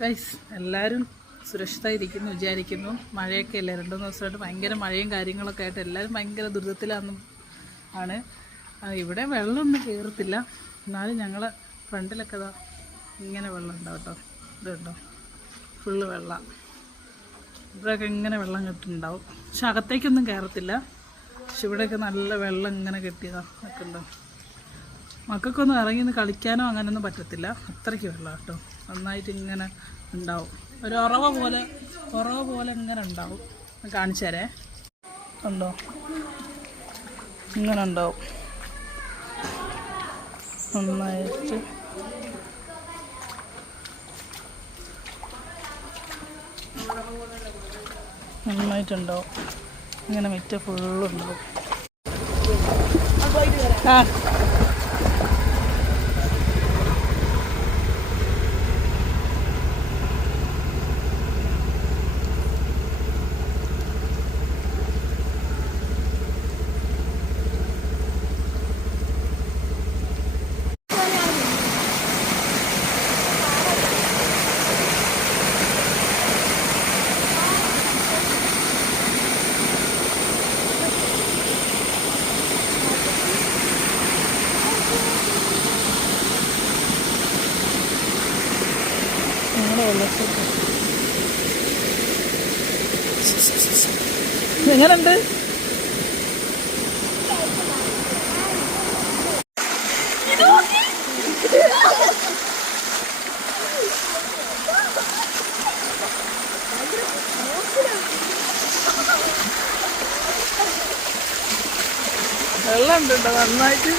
Guys എല്ലാവരും സുരക്ഷിതമായിരിക്കുന്നു വിചാരിക്കുന്നു. മഴയൊക്കെ അല്ലേ, 2 ദിവസമായിട്ട് ഭയങ്കര മഴയും കാര്യങ്ങളൊക്കെ ആയിട്ട് എല്ലാവരും ഭയങ്കര ദുരിതത്തിലാണെന്നും ആണ്. ഇവിടെ വെള്ളമൊന്നും കയറത്തില്ല, എന്നാലും ഞങ്ങളെ ഫ്രണ്ടിലൊക്കെ ഇങ്ങനെ വെള്ളം ഉണ്ടാവും കേട്ടോ. ഇതുണ്ടോ, ഫുള്ള് വെള്ളം. ഇവിടെയൊക്കെ ഇങ്ങനെ വെള്ളം കെട്ടുണ്ടാവും, പക്ഷെ അകത്തേക്കൊന്നും കയറത്തില്ല. പക്ഷെ ഇവിടെയൊക്കെ നല്ല വെള്ളം ഇങ്ങനെ കെട്ടിയതാണ് നിൽക്കുന്നുണ്ടോ. മക്കൾക്കൊന്നും ഇറങ്ങി നിന്ന് കളിക്കാനോ അങ്ങനെയൊന്നും പറ്റത്തില്ല, അത്രയ്ക്ക് വെള്ളം കേട്ടോ. നന്നായിട്ട് ഇങ്ങനെ ഉണ്ടാവും, ഒരു ഉറവ പോലെ ഇങ്ങനെ ഉണ്ടാവും. കാണിച്ചു തരേ, ഉണ്ടോ, ഇങ്ങനെ ഉണ്ടാവും നന്നായിട്ട്. നന്നായിട്ടുണ്ടാവും ഇങ്ങനെ മിറ്റ ഫുള്ളുണ്ടാവും. ആ എങ്ങനുണ്ട്? വെള്ളം ഉണ്ട് കേട്ടോ നന്നായിട്ട്.